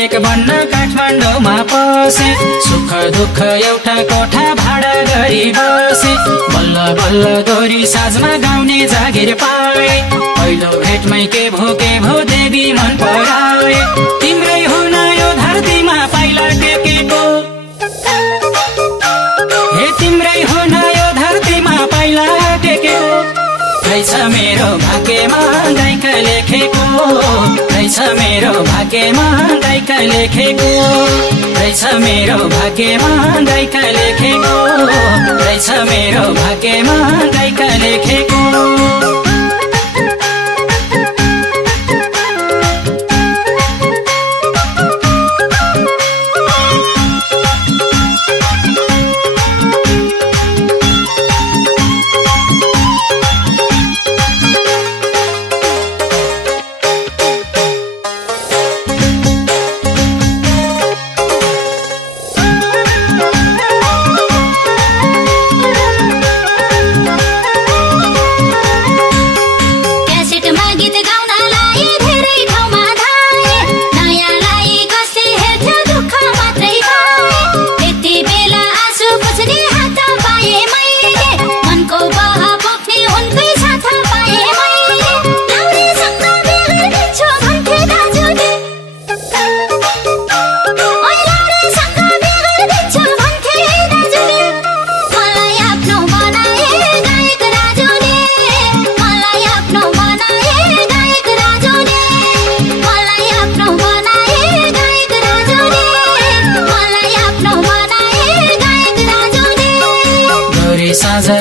नायक बन्न काठमाडौँमा पसे सुख दुःख एउटा कोठा भाडा गरी बसे बल्ल बल्ल दोरी साँझमा गाउने जागिर पाए पहिलो भेटमै के भो देवी मन पराए तिम्रै हुन यो धरतीमा पाइला टेकेको हे तिम्रै हुन यो धरतीमा पाइला टेकेको रहेछ मेरो भाग्यमा गायका लेखेको रहेछ मेरो भाग्यमा गायका लेखेको रहेछ मेरो भाग्यमा गायका लेखेको रहेछ मेरो भाग्यमा गायका लेखेको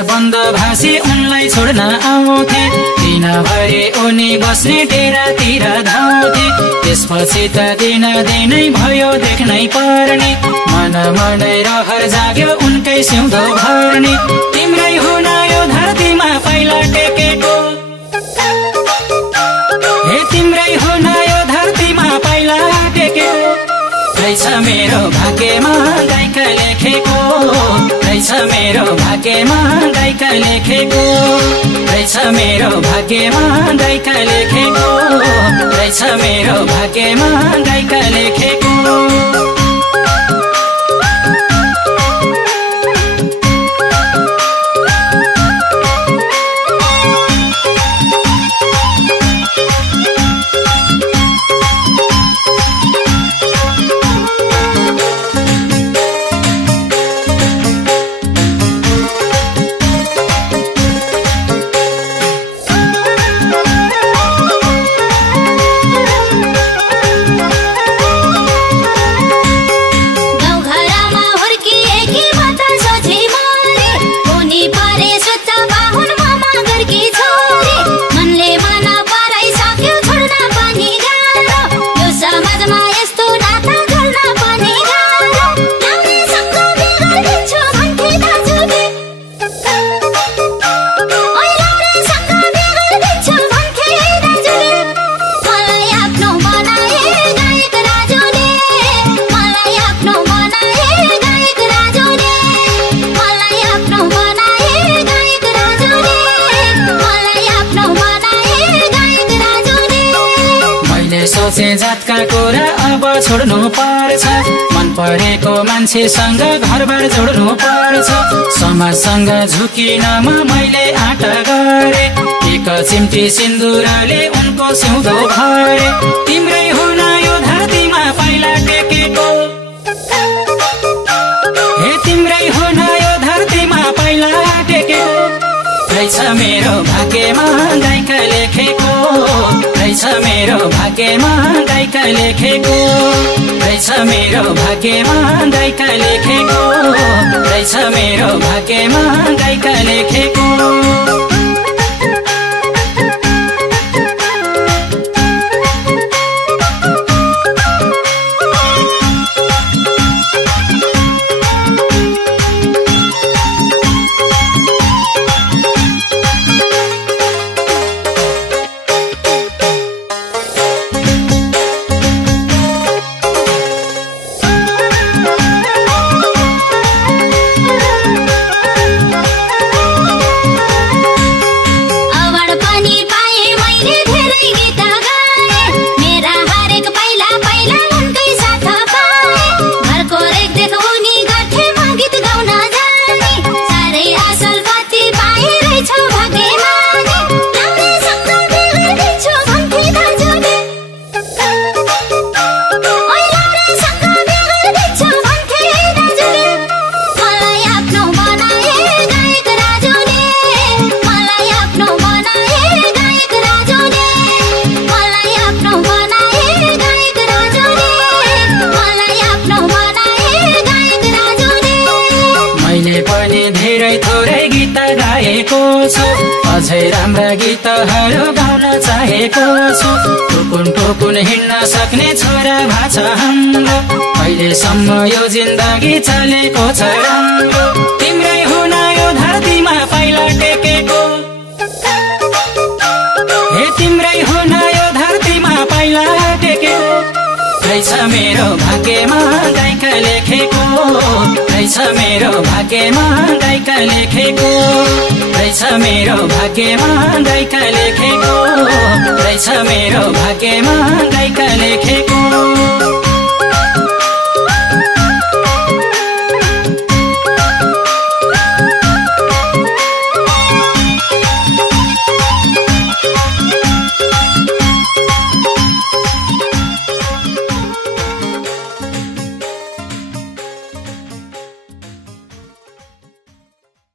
बन्द भाषी उनलाई छोड्न आउँथे दिनभरि उनी बस्ने डेरातिर धाउँथे त्यसपछि त दिन दिनै भयो देख्नै पर्ने मनै रहर जाग्यो उनकै सिउँदो भर्ने तिम्रै हुन यो धरतीमा पाइला टेकेको हे तिम्रै हुन यो धरतीमा पाइला टेकेको रहेछ मेरो भाग्यमा गायका लेखेको रहेछ मेरो भाग्यमा गायका लेखेको रहेछ मेरो भाग्यमा गायका लेखेको रहेछ मेरो भाग्यमा गायका लेखेको सोचे जातका कुरा अब छोड्नु पर्छ मन परेको मान्छेसँग घरबार जोड्नु पर्छ समाजसँग झुकिन मैले आँट गरे एक चिम्टी सिन्दुरले उनको सिउँदो भरे तिम्रै हुन यो धरतीमा पाइला टेकेको हे तिम्रै हुन यो धरतीमा पाइला टेकेको रहेछ मेरो भाग्यमा गायका लेखेको रहेछ मेरो भाग्यमा गायका लेखेको रहेछ मेरो भाग्यमा गायका लेखेको रहेछ मेरो भाग्यमा गायका लेखेको मैले पनि धेरै थोरै गीत गाएको छु अझै राम्रा गीतहरू गाउन चाहेको छु टुकुन टुकुन हिँड्न सक्ने छोरा भाछ हाम्रो अहिलेसम्म यो जिन्दगी चलेको छ राम्रो तिम्रै हुन यो धरतीमा पाइला टेकेको हे तिम्रै हुन यो धरतीमा पाइला टेकेको रहेछ मेरो भाग्यमा गायका लेखेको रहेछ मेरो भाग्यमा गायका लेखेको रहेछ मेरो भाग्यमा गायका लेखेको रहेछ मेरो